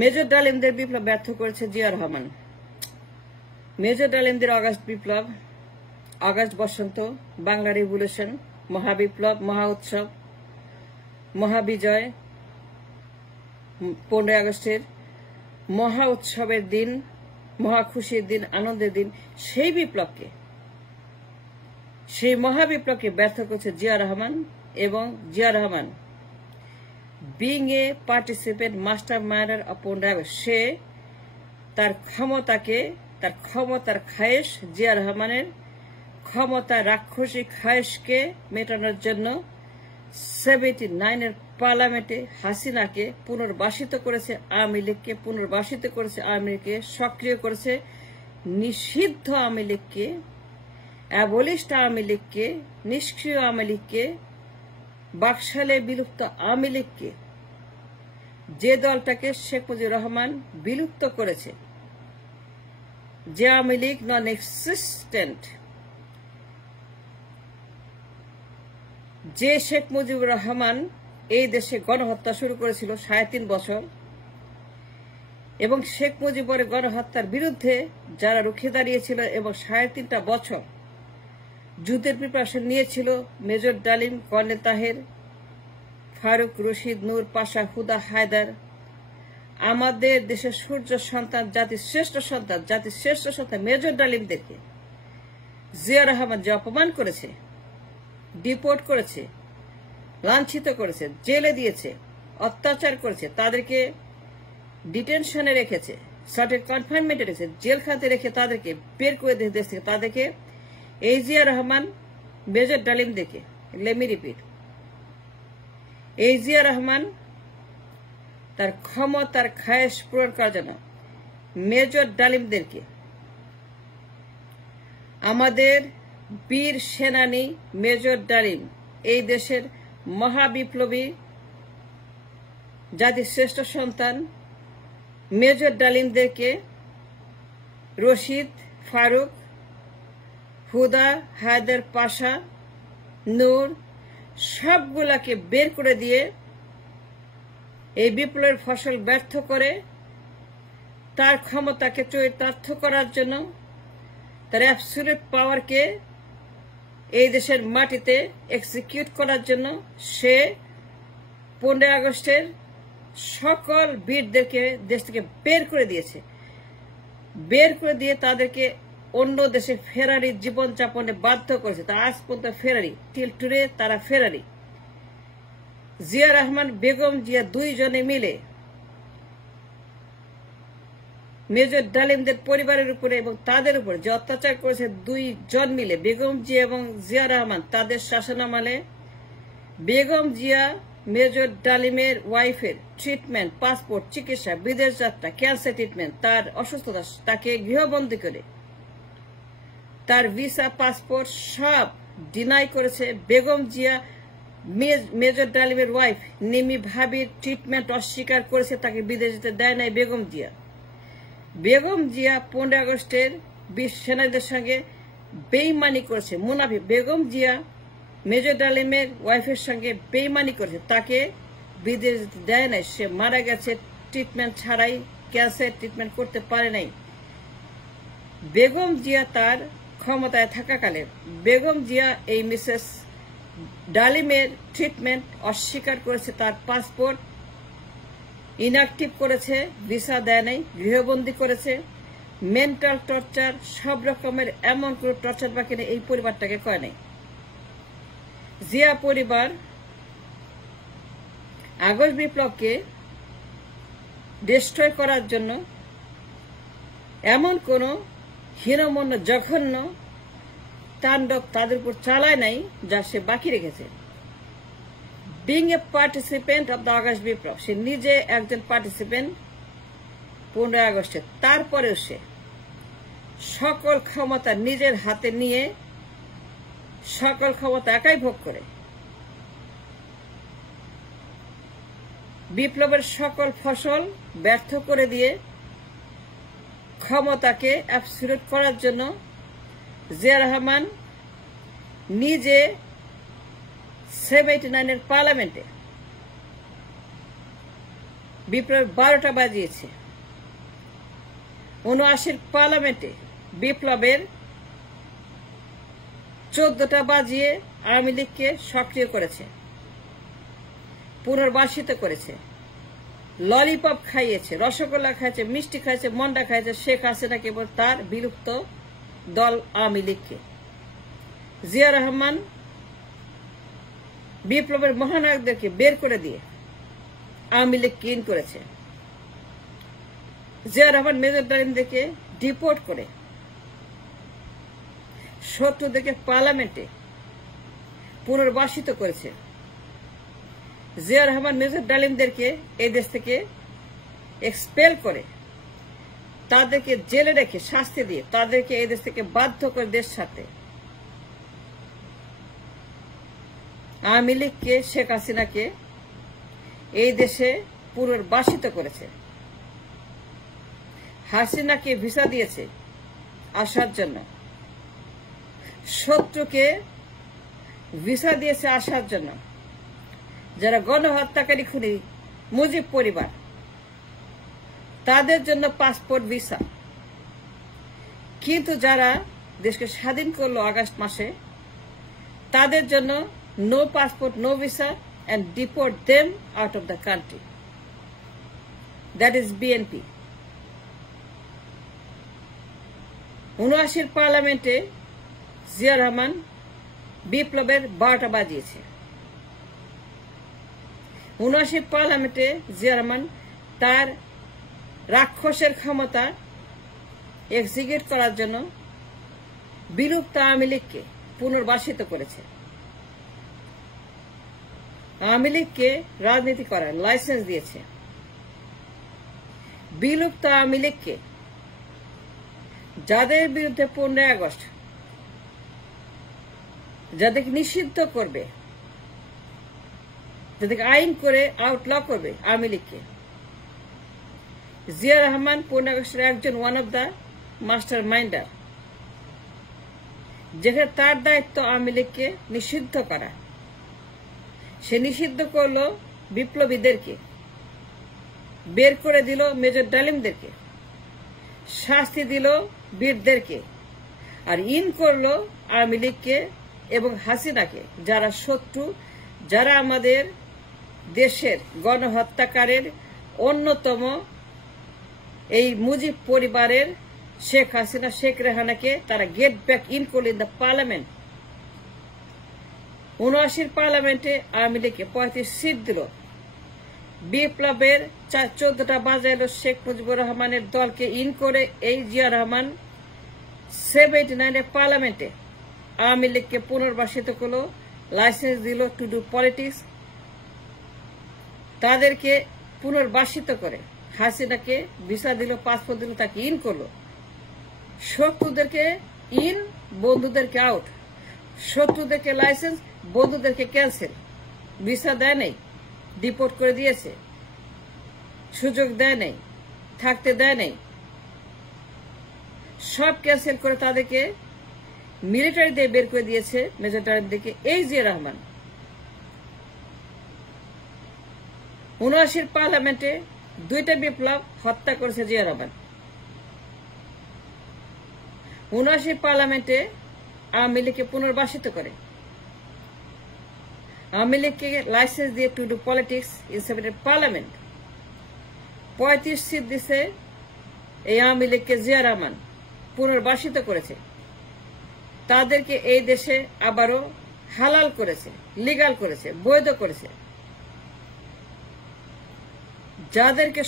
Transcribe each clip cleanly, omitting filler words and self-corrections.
Major ডালিমদের বিপ্লব ব্যর্থ করেছে Zia Rahman. Major ডালিমদের August বিপ্লব, August বসন্ত, Bangla revolution, মহাবিপ্লব, মহা উৎসব, মহাবিজয়, 15 আগস্টের মহা উৎসবের দিন, মহা খুশির দিন, আনন্দের দিন, সেই বিপ্লবকে, সেই মহাবিপ্লবকে ব্যর্থ করেছে জিয়া রহমান। এবং Zia Rahman being a participant masterminder of 15 August, সে তার ক্ষমতাকে, তার ক্ষমতার খায়েশ, জিয়া রহমানের ক্ষমতা রাক্ষসী খায়েশকে মেটানোর জন্য 79-এর পার্লামেন্টে হাসিনাকে পুনর্বাসিত করেছে, আওয়ামী লীগকে পুনর্বাসিত করেছে, আওয়ামী লীগকে সক্রিয় করেছে, নিষিদ্ধ আওয়ামী লীগকে, অ্যাবলিস্ট আওয়ামী লীগকে, নিষ্ক্রিয় আওয়ামী লীগকে, বাকশালে বিলুপ্ত আওয়ামী লীগকে, যে দলটাকে শেখ মুজিবুর রহমান বিলুপ্ত করেছে, যে আওয়ামী লীগ নন এক্সিস্টেন্ট, যে শেখ মুজিবুর রহমান এই দেশে গণহত্যা শুরু করেছিল 3.5 বছর, এবং শেখ মুজিবুরের গণহত্যার বিরুদ্ধে যারা রুখে দাঁড়িয়েছিল এবং 3.5 বছর যুদ্ধের প্রিপারেশন নিয়েছিল, মেজর ডালিম, কর্নেল তাহের, ফারুক, রশিদ, নূর, পাশা, হুদা, হায়দার, আমাদের দেশের সূর্য সন্তান, জাতির শ্রেষ্ঠ সন্তান, জাতির শ্রেষ্ঠ সন্তান মেজর ডালিমদেরকে জিয়া রহমান যে অপমান করেছে, ডিপোর্ট করেছে, লাঞ্ছিত করেছে, জেলে দিয়েছে, অত্যাচার করেছে, তাদেরকে ডিটেনশনে রেখেছে, সার্টেন কনফাইনমেন্টে রেখেছে, জেলখানাতে রেখে তাদেরকে বের করে দেশ থেকে, তাদেরকে এই জিয়া রহমান মেজর ডালিমদেরকে, লেমি রিপিট, এই জিয়া রহমান তার ক্ষমতার খায়েশ পূরণ করার জন্য মেজর ডালিমদেরকে, আমাদের বীর সেনানী মেজর ডালিম, এই দেশের মহাবিপ্লবী, জাতির শ্রেষ্ঠ সন্তান মেজর ডালিমদেরকে, রশিদ, ফারুক, হুদা, হায়দার, পাশা, নূর, সবগুলাকে বের করে দিয়ে এই বিপ্লবের ফসল ব্যর্থ করে তার ক্ষমতাকে চরিতার্থ করার জন্য, তার অ্যাবসলিউট পাওয়ারকে এই দেশের মাটিতে এক্সিকিউট করার জন্য সে 15 আগস্টের সকল বীরদেরকে দেশ থেকে বের করে দিয়েছে, বের করে দিয়ে তাদেরকে অন্য দেশে ফেরারি জীবনযাপনে বাধ্য করেছে। তা আজ পর্যন্ত ফেরারি, টিল টুডে তারা ফেরারি। জিয়া রহমান, বেগম জিয়া দুইজনে মিলে মেজর ডালিমদের পরিবারের উপরে এবং তাদের উপরে যে অত্যাচার করেছে, দুইজন মিলে, বেগম জিয়া এবং জিয়া রহমান, তাদের শাসনামলে বেগম জিয়া মেজর ডালিমের ওয়াইফের ট্রিটমেন্ট, পাসপোর্ট, চিকিৎসা, বিদেশ যাত্রা, ক্যান্সার ট্রিটমেন্ট, তার অসুস্থতা, তাকে গৃহবন্দী করে তার ভিসা, পাসপোর্ট সব ডিনাই করেছে। বেগম জিয়া মেজর ডালিমের ওয়াইফ নিমি ভাবির ট্রিটমেন্ট অস্বীকার করেছে, তাকে বিদেশ যেতে দেয় নাই বেগম জিয়া। বেগম জিয়া 15 আগস্টের বীর সেনাদের সঙ্গে বেইমানি করেছে, মুনাফি। বেগম জিয়া মেজর ডালিমের ওয়াইফের সঙ্গে বেইমানি করেছে, তাকে বিদেশ যেতে দেয় নাই, সে মারা গেছে ট্রিটমেন্ট ছাড়াই, ক্যান্সার ট্রিটমেন্ট করতে পারে নাই। বেগম জিয়া তার ক্ষমতায় থাকাকালে বেগম জিয়া এই মিসেস ডালিমের ট্রিটমেন্ট অস্বীকার করেছে, তার পাসপোর্ট ইনঅ্যাক্টিভ করেছে, ভিসা দেয় নাই, গৃহবন্দী করেছে, মেন্টাল টর্চার, সব রকমের, এমন কোন টর্চার বাকি নেই এই পরিবারটাকে করে নাই। জিয়া পরিবার আগস্ট বিপ্লবকে ডিস্ট্রয় করার জন্য এমন কোন হীনমন্য জঘন্য তাণ্ডব তাদের উপর চালায় নাই যা সে বাকি রেখেছে। Being a participant of the August বিপ্লব, সে নিজে একজন পার্টিসিপেন্ট 15 আগস্টে, তারপরেও সে সকল ক্ষমতা নিজের হাতে নিয়ে সকল ক্ষমতা একাই ভোগ করে বিপ্লবের সকল ফসল ব্যর্থ করে দিয়ে ক্ষমতাকে অ্যাবসলিউট করার জন্য জিয়া রহমান নিজে 79-এর পার্লামেন্টে বিপ্লবের 12টা বাজিয়েছে। ৭৯ পার্লামেন্টে বিপ্লবের 14টা বাজিয়ে আওয়ামী লীগকে সক্রিয় করেছে, পুনর্বাসিত করেছে, ললিপপ খাইয়েছে, রসগোল্লা খাইয়েছে, মিষ্টি খাইয়েছে, মন্ডা খাইয়েছে শেখ হাসিনাকে এবং তার বিলুপ্ত দল আওয়ামী লীগকে। জিয়া রহমান বিপ্লবের মহানায়কদেরকে বের করে দিয়ে আওয়ামী লীগকে ইন করেছে। জিয়া রহমান মেজর ডালিমদেরকে ডিপোর্ট করে শত্রুদেরকে পার্লামেন্টে পুনর্বাসিত করেছে। জিয়া রহমান মেজর ডালিমদেরকে এই দেশ থেকে এক্সপেল করে তাদেরকে জেলে রেখে শাস্তি দিয়ে তাদেরকে এই দেশ থেকে বাধ্য করে দেশ ছাড়তে আওয়ামী লীগকে, শেখ হাসিনাকে এই দেশে পুনর্বাসিত করেছে। হাসিনাকে ভিসা দিয়েছে আসার জন্য, শত্রুকে ভিসা দিয়েছে আসার জন্য। যারা গণহত্যাকারী খুনি মুজিব পরিবার, তাদের জন্য পাসপোর্ট ভিসা। কিন্তু যারা দেশকে স্বাধীন করলো আগস্ট মাসে, তাদের জন্য no passport, no visa, and deport them out of the country. That is BNP. ৭৯ পার্লামেন্টে জিয়া রহমান বিপ্লবের 12টা বাজিয়েছে। ৭৯ পার্লামেন্টে জিয়া রহমান তার রাক্ষসের ক্ষমতা এক্সিকিউট করার জন্য বিলুপ্ত আওয়ামী লীগকে পুনর্বাসিত করেছে। আওয়ামী লীগকে রাজনীতি করার লাইসেন্স দিয়েছে। বিলুপ্ত আওয়ামী লীগকে, যাদের বিরুদ্ধে 15 আগস্ট যাদেরকে নিষিদ্ধ করবে, যাদেরকে আইন করে আউটল করবে আওয়ামী লীগকে, জিয়া রহমান 15 আগস্টের একজন ওয়ান অফ দ্য মাস্টার মাইন্ডার, যেখানে তার দায়িত্ব আওয়ামী লীগকে নিষিদ্ধ করা। সে নিষিদ্ধ করলো বিপ্লবীদেরকে, বের করে দিল মেজর ডালিমদেরকে, শাস্তি দিল বীরদেরকে, আর ইন করলো আওয়ামী লীগকে এবং হাসিনাকে, যারা শত্রু, যারা আমাদের দেশের গণহত্যাকারের অন্যতম এই মুজিব পরিবারের শেখ হাসিনা, শেখ রেহানাকে তারা গেট ব্যাক ইন করল ইন দ্য পার্লামেন্ট। ৭৯ পার্লামেন্টে আওয়ামী লীগকে 35 সিট দিল। বিপ্লবের 14টা বাজাইল শেখ মুজিবুর রহমানের দলকে ইন করে এই জিয়া রহমান 79 পার্লামেন্টে আওয়ামী লীগকে পুনর্বাসিত করলো, লাইসেন্স দিল টু ডু পলিটিক্স। তাদেরকে পুনর্বাসিত করে হাসিনাকে ভিসা দিল, পাসপোর্ট দিল, তাকে ইন করলো। শত্রুদেরকে ইন, বন্ধুদেরকে আউট। শত্রুদেরকে লাইসেন্স, বন্ধুদেরকে ক্যান্সেল। ভিসা দেয় নাই, ডিপোর্ট করে দিয়েছে, সুযোগ দেয় নাই, থাকতে দেয় নাই, সব ক্যান্সেল করে তাদেরকে মিলিটারি দিয়ে বের করে দিয়েছে মেজর ডালিমদেরকে এই জিয়া রহমান। ৭৯ পার্লামেন্টে 2টা বিপ্লব হত্যা করেছে জিয়া রহমান। ৭৯ পার্লামেন্টে আওয়ামী লীগকে পুনর্বাসিত করে, আওয়ামী লীগকে লাইসেন্স দিয়ে to do politics in 7 parliament. 35 seat দিছে এই আওয়ামী লীগকে জিয়া রহমান, পুনর্বাসিত করেছে। তাদেরকে এই দেশে আবারও হালাল করেছে, লিগাল করেছে, বৈধ করেছে। যাদেরকে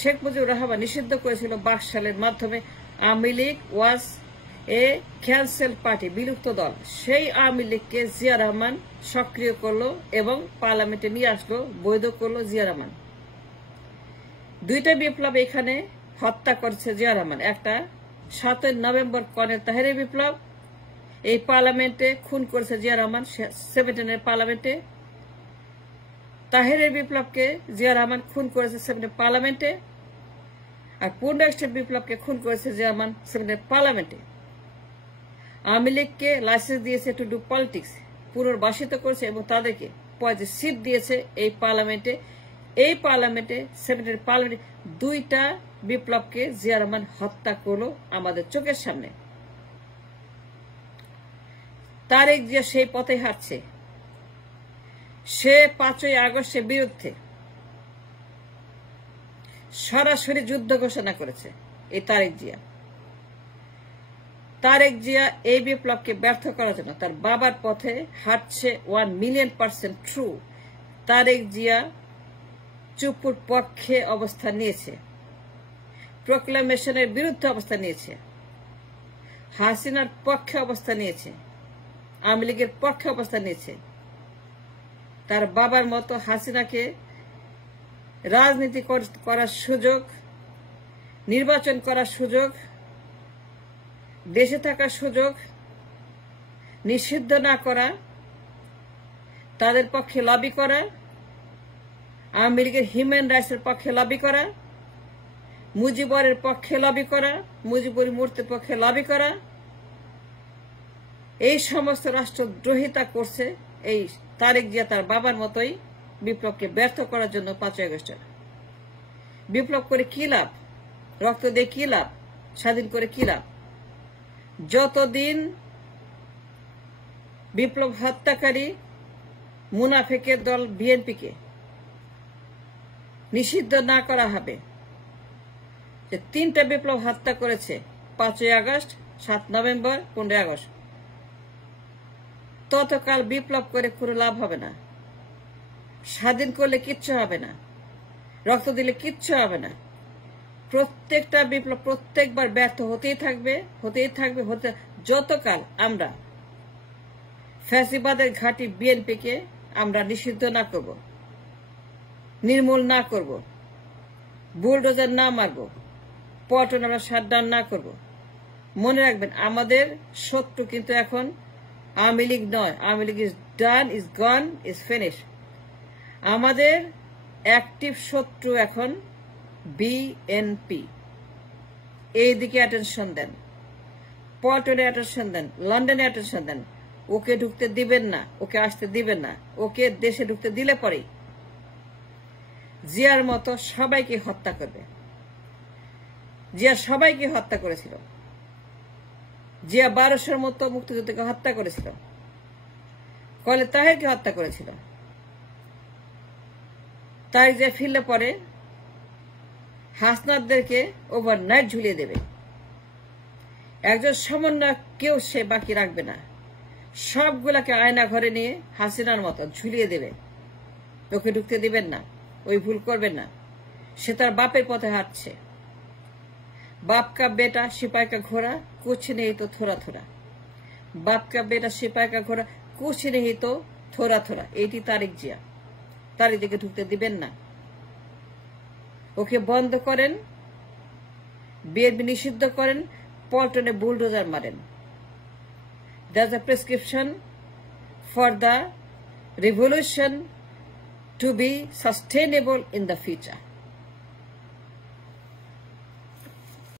শেখ মুজিবুর রহমান নিষিদ্ধ করেছিল 22 সালের মাধ্যমে, আওয়ামী লীগ ওয়াজ এ ক্যান্সেল পার্টি, বিলুপ্ত দল। সেই আওয়ামী লীগকে জিয়া রহমান সক্রিয় করলো এবং পার্লামেন্টে নিয়ে আসলো, বৈধ করলো জিয়া রহমান। 2টা বিপ্লব এখানে হত্যা করেছে জিয়া রহমান। একটা 7 নভেম্বর কর্নেল তাহেরের বিপ্লব, এই পার্লামেন্টে খুন করেছে জিয়া রহমান 17 পার্লামেন্টে। তাহেরের বিপ্লবকে জিয়া রহমান খুন করেছে 7 পার্লামেন্টে, আর 15 আগস্টের বিপ্লবকে খুন করেছে জিয়া রহমান 7 পার্লামেন্টে। আওয়ামী লীগকে লাইসেন্স দিয়েছে টু ডু পলিটিক্স, পুনর্বাসিত করেছে এবং তাদেরকে 35 সিট দিয়েছে এই পার্লামেন্টে। এই পার্লামেন্টে 70 পার্লামেন্টে 2টা বিপ্লবকে জিয়া রহমান হত্যা করলো আমাদের চোখের সামনে। তারেক জিয়া সেই পথে হাঁটছে। সে 5ই আগস্টের বিরুদ্ধে সরাসরি যুদ্ধ ঘোষণা করেছে এই তারেক জিয়া। তারেক জিয়া এই বিপ্লবকে ব্যর্থ করার জন্য তার বাবার পথে হাঁটছে 1,000,000% ট্রু। তারেক জিয়া চুপুর পক্ষে অবস্থান নিয়েছে, প্রোক্লামেশনের বিরুদ্ধে অবস্থান নিয়েছে, হাসিনার পক্ষে অবস্থান নিয়েছে, আওয়ামী লীগের পক্ষে অবস্থান নিয়েছে। তার বাবার মতো হাসিনাকে রাজনীতি করার সুযোগ, নির্বাচন করার সুযোগ, দেশে থাকার সুযোগ নিষিদ্ধ না করা, তাদের পক্ষে লবি করা, আওয়ামী লীগের হিউম্যান রাইটসের পক্ষে লবি করা, মুজিবরের পক্ষে লবি করা, মুজিবুর মূর্তির পক্ষে লবি করা, এই সমস্ত রাষ্ট্রদ্রোহিতা করছে এই তারেক জিয়া তার বাবার মতোই বিপ্লবকে ব্যর্থ করার জন্য 5ই আগস্টে। বিপ্লব করে কি লাভ? রক্ত দিয়ে কি লাভ? স্বাধীন করে কি লাভ? যতদিন বিপ্লব হত্যাকারী মুনাফেকের দল বিএনপিকে নিষিদ্ধ না করা হবে, যে 3টা বিপ্লব হত্যা করেছে 5ই আগস্ট, 7 নভেম্বর, 15 আগস্ট, ততকাল বিপ্লব করে কোনো লাভ হবে না। স্বাধীন করলে কিচ্ছু হবে না, রক্ত দিলে কিচ্ছু হবে না। প্রত্যেকটা বিপ্লব প্রত্যেকবার ব্যর্থ হতেই থাকবে, যতকাল আমরা ফ্যাসিবাদের ঘাঁটি বিএনপিকে আমরা নিষিদ্ধ না করব, নির্মূল না করব, বুলডোজার না মারব, পল্টন আমরা শাটডাউন না করব। মনে রাখবেন, আমাদের শত্রু কিন্তু এখন আওয়ামী লীগ নয়। Awami League is done, is gone, is finish. আমাদের অ্যাক্টিভ শত্রু এখন বিএনপি। এইদিকে অ্যাটেনশন দেন, পল্টনে অ্যাটেনশন দেন, লন্ডনে অ্যাটেনশন দেন। ওকে ঢুকতে দিবেন না, ওকে আসতে দিবেন না। ওকে দেশে ঢুকতে দিলে পরেই জিয়ার মতো সবাইকে হত্যা করবে। জিয়া সবাইকে হত্যা করেছিল। জিয়া 1200-র মতো মুক্তিযোদ্ধাকে হত্যা করেছিল, কলে তাহেরকে হত্যা করেছিল। তাই যে ফিরলে পরে হাসনাতদেরকে ওভারনাইট ঝুলিয়ে দেবে। একজন সমন্বয় কেউ সে বাকি রাখবে না, সবগুলাকে আয়না ঘরে নিয়ে হাসিনার মতো ঝুলিয়ে দেবে। ওকে ঢুকতে দিবেন না, ওই ভুল করবেন না। সে তার বাপের পথে হাঁটছে। बाप का बेटा सिपाही का घोड़ा कुछ नहीं तो थोड़ा थोड़ा, बाप का बेटा सिपाही का घोड़ा कुछ नहीं तो थोड़ा थोड़ा। एटी तारेक जिया, तारेक दिके ढुकते दिबेन ना। ओके बंद करें, বিএনপি নিষিদ্ধ করেন, পল্টনে বুলডোজার মারেন। That's a prescription for the revolution to be sustainable in the future.